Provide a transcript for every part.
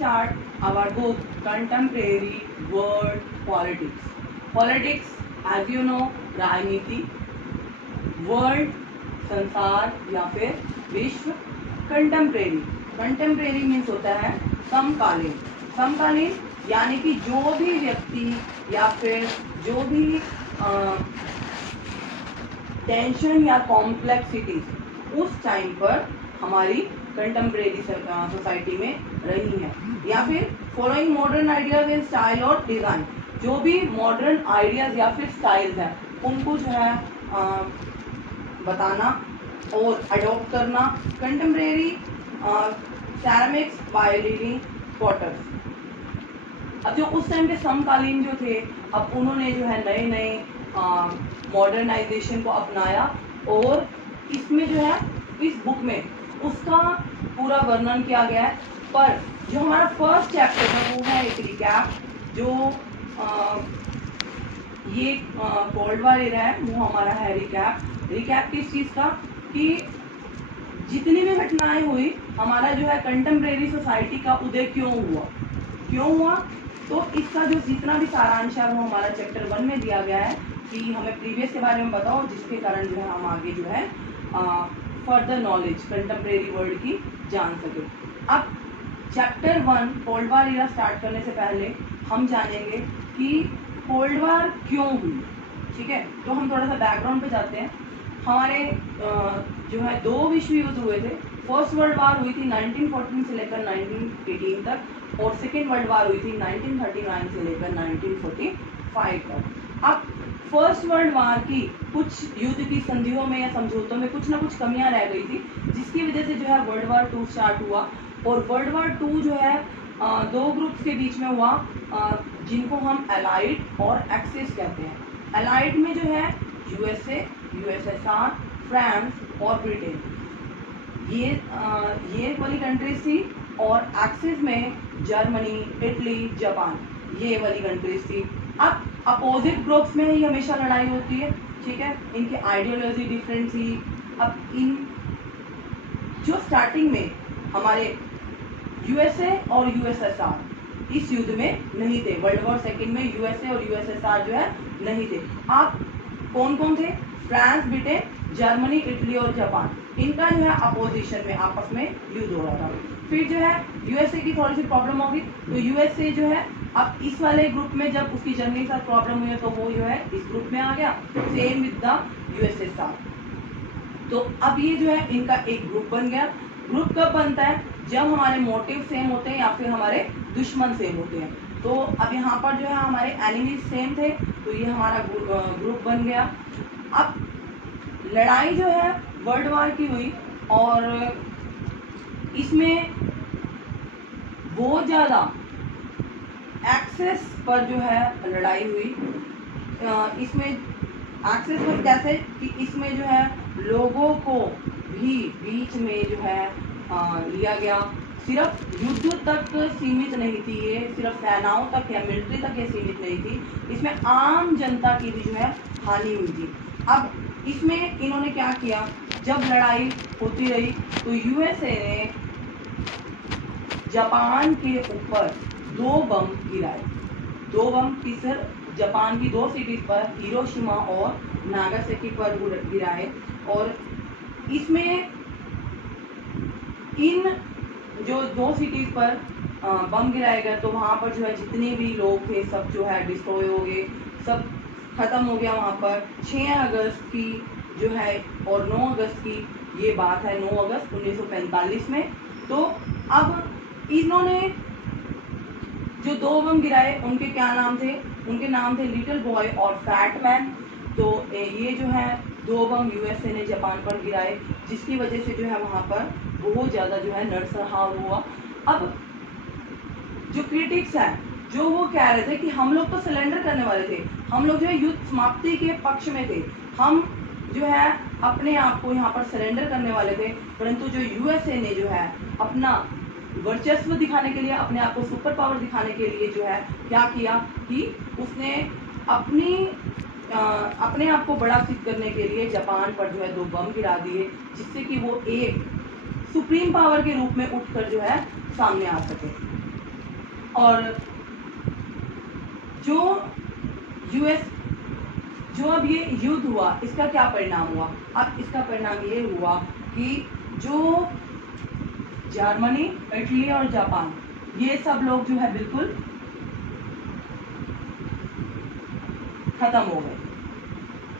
start our book Contemporary World Politics. Politics, as you know, राजनीति, world संसार या फिर विश्व, कंटेम्प्रेरी, कंटेम्प्रेरी मीन्स होता है समकालीन, समकालीन यानी कि जो भी व्यक्ति या फिर जो भी टेंशन या कॉम्प्लेक्सिटीज उस टाइम पर हमारी कंटेम्प्रेरी सोसाइटी में रही है, या फिर following modern ideas in style और डिज़ाइन, जो भी मॉडर्न आइडियाज या फिर स्टाइल्स हैं उनको जो है बताना और अडॉप्ट करना। Contemporary ceramics by living potters. अब जो उस टाइम के समकालीन जो थे, अब उन्होंने जो है नए नए मॉडर्नाइजेशन को अपनाया और इसमें जो है इस बुक में उसका पूरा वर्णन किया गया है। पर जो हमारा फर्स्ट चैप्टर है वो है एक रिकैप, जो ये कोल्ड वार एरा है वो हमारा है रिकैप। रिकैप किस चीज़ का, कि जितनी भी घटनाएं हुई हमारा जो है कंटेम्प्रेरी सोसाइटी का उदय क्यों हुआ, तो इसका जो जितना भी सारांश है वो हमारा चैप्टर 1 में दिया गया है कि हमें प्रीवियस के बारे में बताओ, जिसके कारण जो है हम आगे जो है फर्दर नॉलेज कंटेम्प्रेरी वर्ल्ड की जान सके। अब chapter 1 cold war era start करने से पहले हम जानेंगे कि कोल्ड वार क्यों हुई। ठीक है, तो हम थोड़ा सा बैकग्राउंड पे जाते हैं। हमारे जो है 2 विश्व युद्ध हुए थे। फर्स्ट वर्ल्ड वार हुई थी 1914 से लेकर 1918 तक और सेकेंड वर्ल्ड वार हुई थी 1939 से लेकर 1945 तक। अब फर्स्ट वर्ल्ड वार की कुछ युद्ध की संधियों में या समझौतों में कुछ ना कुछ कमियां रह गई थी, जिसकी वजह से जो है वर्ल्ड वार 2 स्टार्ट हुआ। और वर्ल्ड वार 2 जो है 2 ग्रुप्स के बीच में हुआ, जिनको हम एलाइड और एक्सिस कहते हैं। एलाइड में जो है यूएसए, यूएसएसआर, फ्रांस और ब्रिटेन, ये वाली कंट्रीज थी। और एक्सिस में जर्मनी, इटली, जापान, ये वाली कंट्रीज थी। अब अपोजिट ग्रुप्स में ही हमेशा लड़ाई होती है। ठीक है, इनकी आइडियोलॉजी डिफरेंट थी। अब इन जो स्टार्टिंग में हमारे यूएसए और यूएसएसआर इस युद्ध में नहीं थे, वर्ल्ड वॉर सेकेंड में यूएसए और यूएसएसआर जो है नहीं थे। अब कौन कौन थे, फ्रांस, ब्रिटेन, जर्मनी, इटली और जापान, इनका जो है अपोजिशन में आपस में युद्ध हो रहा था। फिर जो है यूएसए की थोड़ी सी प्रॉब्लम होगी, तो यूएसए जो है अब इस वाले ग्रुप में जब उसकी जर्मनी के साथ प्रॉब्लम हुई तो वो जो है इस ग्रुप में आ गया, सेम विद द यूएसएसआर। तो अब ये जो है इनका एक ग्रुप बन गया। ग्रुप कब बनता है, जब हमारे मोटिव सेम होते हैं या फिर हमारे दुश्मन सेम होते हैं। तो अब यहाँ पर जो है हमारे एनिमीज सेम थे, तो ये हमारा ग्रुप बन गया। अब लड़ाई जो है वर्ल्ड वार की हुई और इसमें बहुत ज़्यादा एक्सेस पर जो है लड़ाई हुई। इसमें एक्सेस पर कैसे, कि इसमें जो है लोगों को भी बीच में जो है लिया गया। सिर्फ युद्ध तक सीमित नहीं थी ये, सिर्फ सेनाओं तक या मिलिट्री तक ये सीमित नहीं थी, इसमें आम जनता की भी जो है हानि हुई थी। अब इसमें इन्होंने क्या किया, जब लड़ाई होती रही तो यूएसए ने जापान के ऊपर 2 बम गिराए। 2 बम किसर जापान की 2 सिटीज पर, हिरोशिमा और नागासाकी पर गिराए। और इसमें इन जो 2 सिटीज पर बम गिराए गए तो वहाँ पर जो है जितने भी लोग थे सब जो है डिस्ट्रॉय हो गए, सब खत्म हो गया वहाँ पर। 6 अगस्त की जो है और 9 अगस्त की ये बात है, 9 अगस्त 1945 में। तो अब इन्होंने जो 2 बम गिराए उनके क्या नाम थे, उनके नाम थे लिटिल बॉय और फैट मैन। तो ये जो है 2 बम यूएसए ने जापान पर गिराए, जिसकी वजह से जो है वहाँ पर बहुत ज़्यादा जो है नरसंहार हुआ। अब जो क्रिटिक्स हैं जो वो कह रहे थे कि हम लोग तो सरेंडर करने वाले थे, हम लोग जो है युद्ध समाप्ति के पक्ष में थे, हम जो है अपने आप को यहाँ पर सरेंडर करने वाले थे। परंतु जो यूएसए ने जो है अपना वर्चस्व दिखाने के लिए, अपने आप को सुपर पावर दिखाने के लिए जो है क्या किया कि उसने अपने आप को बड़ा सिद्ध करने के लिए जापान पर जो है 2 बम गिरा दिए, जिससे कि वो एक सुप्रीम पावर के रूप में उठकर जो है सामने आ सके। और जो यूएस जो अब ये युद्ध हुआ, इसका क्या परिणाम हुआ? अब इसका परिणाम ये हुआ कि जो जर्मनी, इटली और जापान, ये सब लोग जो है बिल्कुल खत्म हो गए।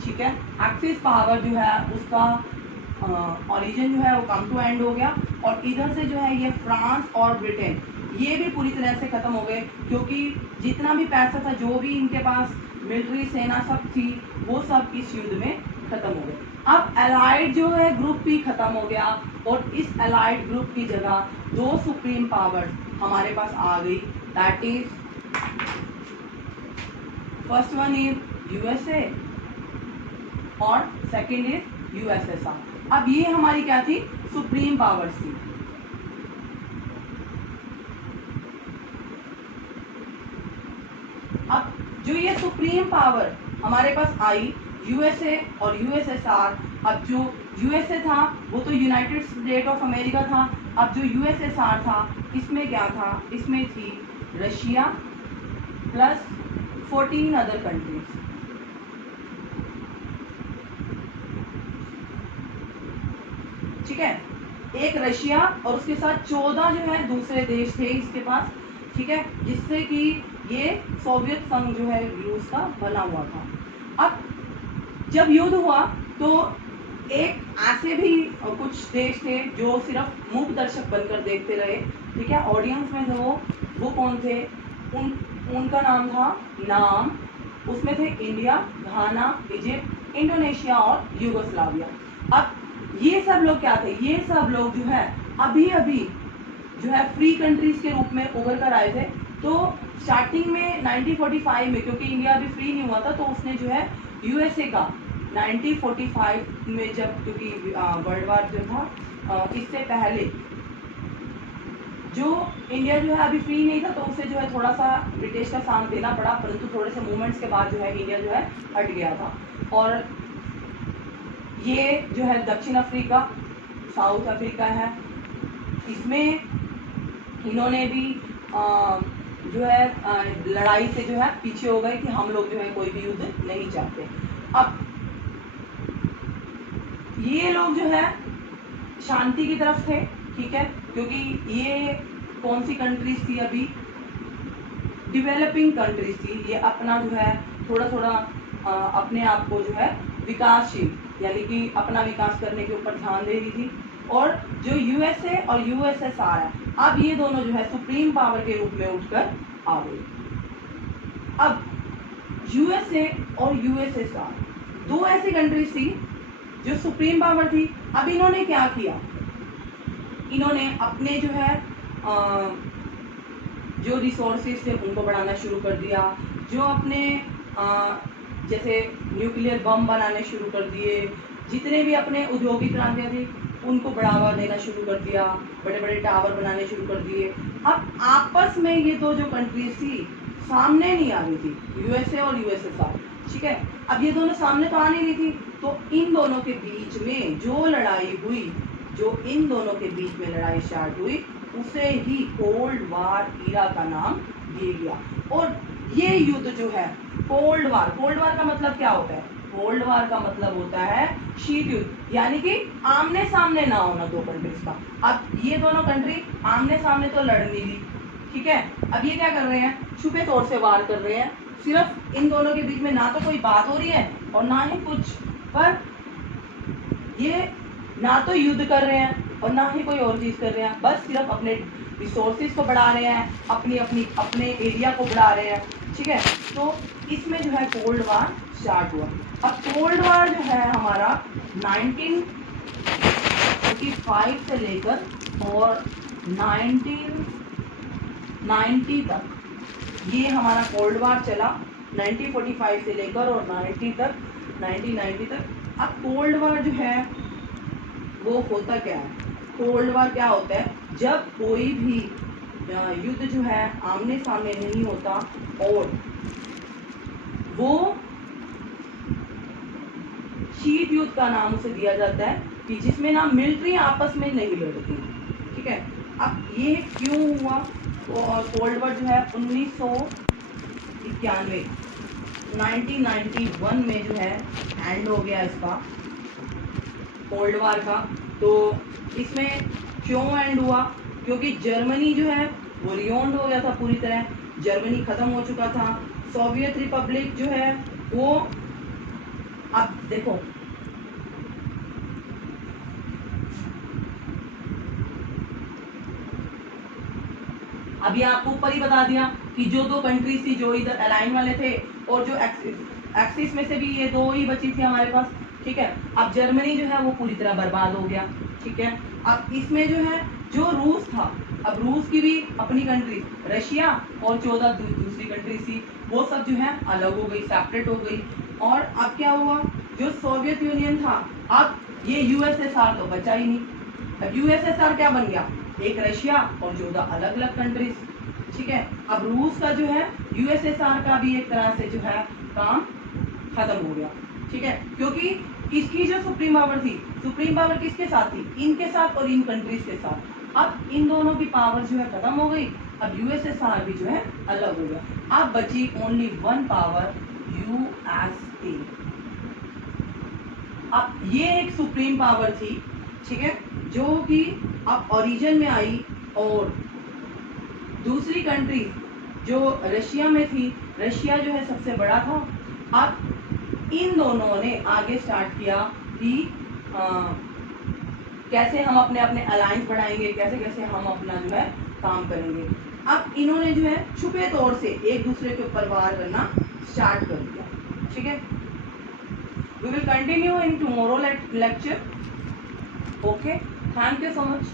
ठीक है, एक्सिस पावर जो है उसका ओरिजिन जो है वो कम टू एंड हो गया। और इधर से जो है ये फ्रांस और ब्रिटेन, ये भी पूरी तरह से खत्म हो गए, क्योंकि जितना भी पैसा था, जो भी इनके पास मिलिट्री सेना सब थी, वो सब इस युद्ध में खत्म हो गए। अब एलाइड जो है ग्रुप भी खत्म हो गया, और इस एलाइड ग्रुप की जगह दो सुप्रीम पावर हमारे पास आ गई। That is first one is USA और सेकेंड इज यूएसएसआर। अब ये हमारी क्या थी? सुप्रीम पावर्स थी। अब जो ये सुप्रीम पावर हमारे पास आई, यूएसए और यूएसएसआर। अब जो यूएसए था वो तो यूनाइटेड स्टेट ऑफ अमेरिका था। अब जो यूएसएसआर था, इसमें क्या था? इसमें थी रशिया प्लस 14 अदर कंट्रीज। ठीक है, एक रशिया और उसके साथ 14 जो है दूसरे देश थे इसके पास। ठीक है, जिससे कि ये सोवियत संघ जो है रूस का बना हुआ था। अब जब युद्ध हुआ तो एक ऐसे भी कुछ देश थे जो सिर्फ मूक दर्शक बनकर देखते रहे। ठीक है, ऑडियंस में थे वो कौन थे? उनका नाम था उसमें थे इंडिया, घाना, इजिप्ट, इंडोनेशिया और यूगोस्लाविया। अब ये सब लोग क्या थे? ये सब लोग जो है अभी जो है फ्री कंट्रीज के रूप में उभर कर आए थे। तो स्टार्टिंग में 1945 में, क्योंकि इंडिया अभी फ्री नहीं हुआ था, तो उसने जो है यूएसए का 1945 में, जब क्योंकि वर्ल्ड वार जो था इससे पहले जो इंडिया जो है अभी फ्री नहीं था, तो उसे जो है थोड़ा सा ब्रिटिश का साथ देना पड़ा, परंतु थोड़े से मूवमेंट्स के बाद जो है इंडिया जो है हट गया था। और ये जो है दक्षिण अफ्रीका, साउथ अफ्रीका है, इसमें इन्होंने भी जो है लड़ाई से जो है पीछे हो गए कि हम लोग जो है कोई भी युद्ध नहीं चाहते। अब ये लोग जो है शांति की तरफ थे। ठीक है, क्योंकि ये कौन सी कंट्रीज थी? अभी डेवलपिंग कंट्रीज थी। ये अपना जो है थोड़ा थोड़ा अपने आप को जो है विकासशील, यानी कि अपना विकास करने के ऊपर ध्यान दे रही थी। और जो यूएसए और यूएसएसआर है, अब ये दोनों जो है सुप्रीम पावर के रूप में उठकर आ गई। अब यूएसए और यूएसएसआर दो ऐसी कंट्रीज थी जो सुप्रीम पावर थी। अब इन्होंने क्या किया? इन्होंने अपने जो है जो रिसोर्सेज थे उनको बढ़ाना शुरू कर दिया। जो अपने जैसे न्यूक्लियर बम बनाने शुरू कर दिए, जितने भी अपने औद्योगिक क्रांतियाँ थी उनको बढ़ावा देना शुरू कर दिया, बड़े बड़े टावर बनाने शुरू कर दिए। अब आपस में ये दो जो कंट्रीज थी सामने नहीं आ रही थी, यूएसए और यूएसएसआर। ठीक है, अब ये दोनों सामने तो आ नहीं रही थी, तो इन दोनों के बीच में जो लड़ाई हुई, जो इन दोनों के बीच में लड़ाई स्टार्ट हुई, उसे ही कोल्ड वार ईरा का नाम दिया गया। और ये युद्ध जो है कोल्ड वार का मतलब क्या होता है? कोल्ड वार का मतलब होता है शीत युद्ध, यानी कि आमने सामने ना होना दो कंट्रीज का। अब ये दोनों कंट्री आमने सामने तो लड़ नहीं रही। ठीक है, अब ये क्या कर रहे हैं? छुपे तौर से वार कर रहे हैं। सिर्फ इन दोनों के बीच में ना तो कोई बात हो रही है और ना ही कुछ, पर ये ना तो युद्ध कर रहे हैं और ना ही कोई और चीज कर रहे हैं, बस सिर्फ अपने रिसोर्सेज को बढ़ा रहे हैं, अपने एरिया को बढ़ा रहे हैं। ठीक है, तो इसमें जो है कोल्ड वार स्टार्ट हुआ। अब कोल्ड वार जो है हमारा 1945 से लेकर और 1990 तक ये हमारा कोल्ड वार चला। 1945 से लेकर और 1990 तक। अब कोल्ड वार जो है वो होता क्या है? कोल्ड वार क्या होता है? जब कोई भी युद्ध जो है आमने सामने नहीं होता और वो शीत युद्ध का नाम उसे दिया जाता है। कि जिसमें ना मिलिट्री आपस में नहीं लड़ती, ठीक है। अब ये क्यों हुआ? कोल्ड वॉर जो है 1991 में जो है एंड हो गया इसका कोल्ड वॉर का। तो इसमें क्यों एंड हुआ? क्योंकि जर्मनी जो है वो रियोन्ड हो गया था पूरी तरह, जर्मनी खत्म हो चुका था। सोवियत रिपब्लिक जो है वो, अब देखो अभी आपको ऊपर ही बता दिया कि जो दो कंट्रीज थी जो इधर अलाइन वाले थे और जो एक्सिस में से भी ये दो ही बची थी हमारे पास, ठीक है। अब जर्मनी जो है वो पूरी तरह बर्बाद हो गया, ठीक है। अब इसमें जो है जो रूस था, अब रूस की भी अपनी कंट्री, रशिया और 14 दूसरी कंट्रीज थी, वो सब जो है अलग हो गई, सेपरेट हो गई। और अब क्या हुआ? जो सोवियत यूनियन था, अब ये यूएसएसआर तो बचा ही नहीं। अब यूएसएसआर क्या बन गया? एक रशिया और 14 अलग अलग कंट्रीज, ठीक है। अब रूस का जो है यूएसएसआर का भी एक तरह से जो है काम खत्म हो गया, ठीक है। क्योंकि इसकी जो सुप्रीम पावर थी, सुप्रीम पावर किसके साथ थी? इनके साथ और इन कंट्रीज के साथ। अब इन दोनों की पावर जो है खत्म हो गई, अब यूएसएसआर भी जो है अलग हो गया। अब बची ओनली वन पावर, यूएसए। अब ये एक सुप्रीम पावर थी, ठीक है, जो कि अब ओरिजिन में आई। और दूसरी कंट्री जो रशिया में थी, रशिया जो है सबसे बड़ा था। अब इन दोनों ने आगे स्टार्ट किया कि कैसे हम अपने अपने अलायंस बढ़ाएंगे, कैसे कैसे हम अपना जो है काम करेंगे। अब इन्होंने जो है छुपे तौर से एक दूसरे के ऊपर वार करना स्टार्ट कर दिया, ठीक है। We will continue in tomorrow lecture. Okay, thank you so much.